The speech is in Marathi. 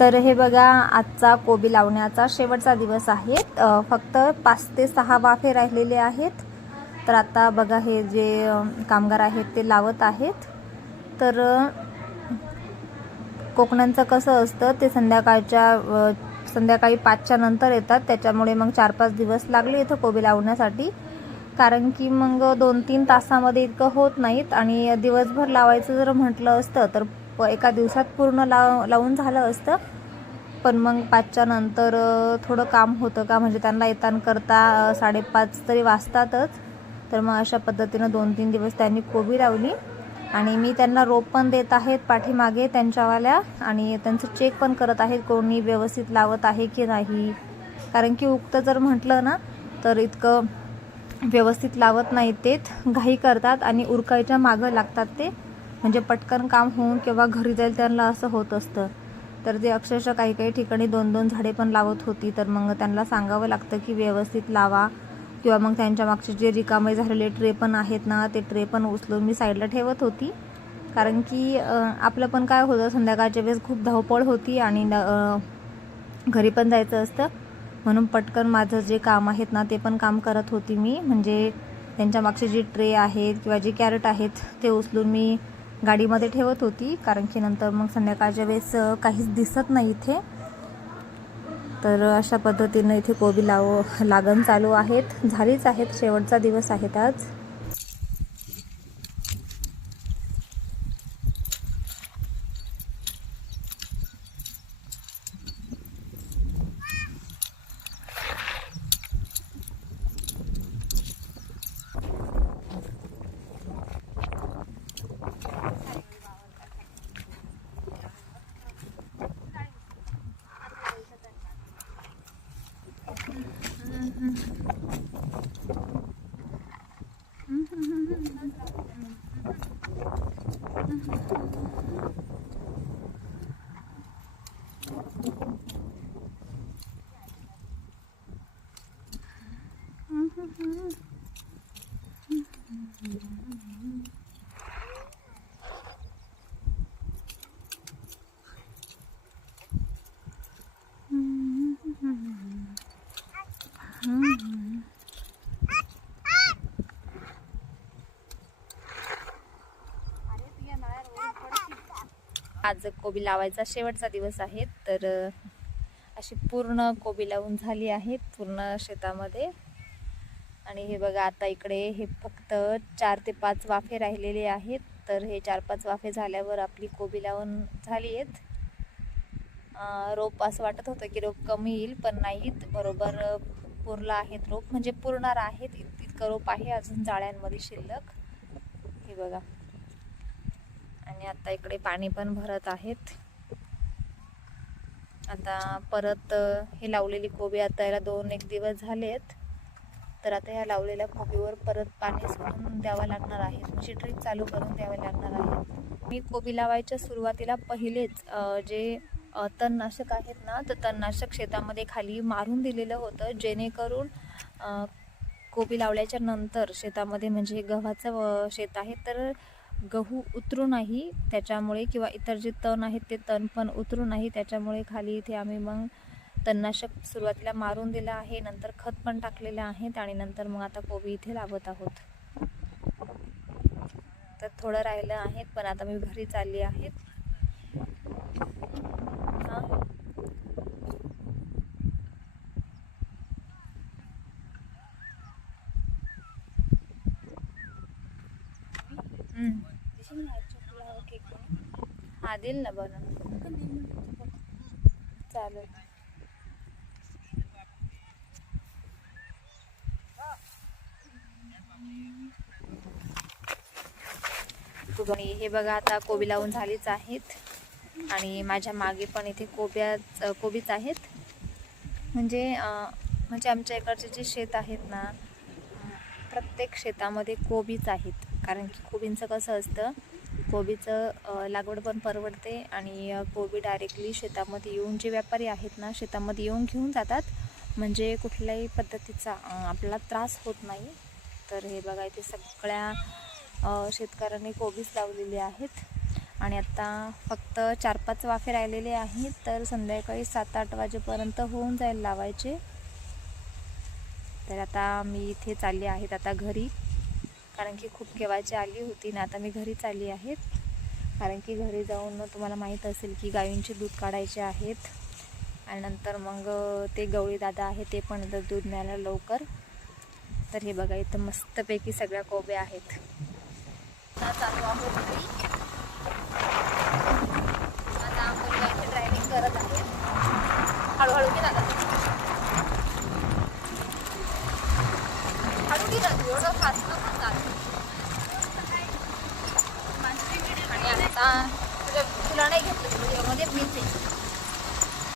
तर हे बघा आजचा कोबी लावण्याचा शेवटचा दिवस आहे. फक्त पाच ते सहा वाफे राहिलेले आहेत. तर आता बघा हे जे कामगार आहेत ते लावत आहेत. तर कोकणांचं कसं असतं ते संध्याकाळच्या संध्याकाळी पाचच्या नंतर येतात. त्याच्यामुळे मग चार पाच दिवस लागले इथं कोबी लावण्यासाठी. कारण की मग दोन तीन तासामध्ये इतकं होत नाहीत आणि दिवसभर लावायचं जर म्हटलं असतं तर प- एका दिवसात पूर्ण लाव लावून झालं असतं. पण मग पाचच्या नंतर थोडं काम होतं का? म्हणजे त्यांना येताना करता साडेपाच तरी वाजतातच. तर मग अशा पद्धतीनं दोन तीन दिवस त्यांनी कोबी लावली. आणि मी त्यांना रोप पण देत आहेत पाठीमागे त्यांच्यावाल्या. आणि त्यांचं चेक पण करत आहेत कोणी व्यवस्थित लावत आहे की नाही. कारण की उक्त जर म्हटलं ना तर इतकं व्यवस्थित लावत नाहीत तेच घाई करतात आणि उरकायच्या मागं लागतात ते. म्हणजे पटकन काम होऊन किंवा घरी जाईल त्यांना असं होत असतं. तर ते अक्षरशः काही काही ठिकाणी दोन दोन झाडे पण लावत होती. तर मग त्यांना सांगावं लागतं की व्यवस्थित लावा. किंवा मग त्यांच्या मागचे जे रिकामे झालेले ट्रे पण आहेत ना ते ट्रे पण उचलून मी साईडला ठेवत होती. कारण की आपलं पण काय होतं संध्याकाळच्या वेळेस खूप धावपळ होती आणि घरी पण जायचं असतं. म्हणून पटकन माझं जे काम आहेत ना ते पण काम करत होती मी. म्हणजे त्यांच्या मागचे जे ट्रे आहेत किंवा जे कॅरेट आहेत ते उचलून मी गाडीमध्ये ठेवत होती कारण की नंतर मग संध्याकाळच्या वेळेस काहीच दिसत नाही इथे. तर अशा पद्धतीनं इथे कोबी लाव लागण चालू आहेत. झालीच आहेत. शेवटचा दिवस आहेत आज. Mm-hmm. mm-hmm. mm-hmm. आज कोबी लावायचा शेवटचा दिवस आहे. तर अशी पूर्ण कोबी लावून झाली आहे पूर्ण शेतामध्ये. आणि हे बघा आता इकडे हे फक्त चार ते पाच वाफे राहिलेले आहेत. तर हे चार पाच वाफे झाल्यावर आपली कोबी लावून झाली आहेत. रोप असं वाटत होतं की रोप कमी येईल पण नाहीत. बरोबर पुरला आहेत रोप. म्हणजे पुरणार आहेत. इत- इतकं रोप आहे अजून जाळ्यांमध्ये शिल्लक. हे बघा. आणि आता इकडे पाणी पण भरत आहेत. आता परत हे लावलेली कोबी आता याला दोन एक दिवस झालेत. तर आता ह्या लावलेल्या कोबीवर परत पाणी सोडून द्यावं लागणार आहे. तुमची ट्रीप चालू करून द्यावं लागणार आहे. मी कोबी लावायच्या सुरुवातीला पहिलेच जे तणनाशक आहेत ना तर तणनाशक शेतामध्ये खाली मारून दिलेलं होतं. जेणेकरून कोबी लावल्याच्या नंतर शेतामध्ये म्हणजे गव्हाचं शेत आहे तर गहू उतरू नाही त्याच्यामुळे किंवा इतर जे तण आहेत ते तण पण उतरू नाही त्याच्यामुळे खाली इथे आम्ही मग तणनाशक सुरुवातीला मारून दिलं आहे नंतर खत पण टाकलेलं आहेत आणि नंतर मग आता कोबी इथे लावत आहोत तर थोडं राहिलं आहे पण आता मी घरी चालली आहेत Mm. हा देईल ना बनवून चालेल. हे बघा आता कोबी लावून झालीच आहेत. आणि माझ्या मागे पण इथे कोब्याच कोबीच आहेत. म्हणजे म्हणजे आमच्या इकडचे जे शेत आहेत ना प्रत्येक शेतामध्ये कोबीच आहेत. कारण की कोबींचं कसं असतं कोबीचं लागवड पण परवडते आणि कोबी डायरेक्टली शेतामध्ये येऊन जे व्यापारी आहेत ना शेतामध्ये येऊन घेऊन जातात. म्हणजे कुठल्याही पद्धतीचा आपला त्रास होत नाही. तर हे बघा इथे सगळ्या शेतकऱ्यांनी कोबीच लावलेली आहेत. आणि आत्ता फक्त चार पाच वाफे राहिलेले आहेत तर संध्याकाळी सात आठ वाजेपर्यंत होऊन जाईल लावायचे. तर आता मी इथे चालली आहेत आता घरी. कारण की खूप केव्हाची आली होती ना आता मी घरी चालली आहेत कारण की घरी जाऊन तुम्हाला माहीत असेल की गायींचे दूध काढायचे आहेत. आणि नंतर मग ते गवळी दादा आहे ते पण येतात दूध न्यायला लवकर. तर हे बघा इथं मस्तपैकी सगळ्या कोबे आहेत. आता चालू आहोत एवढं फास्ट आणि तुला नाही घेतलं म्हणजे मीच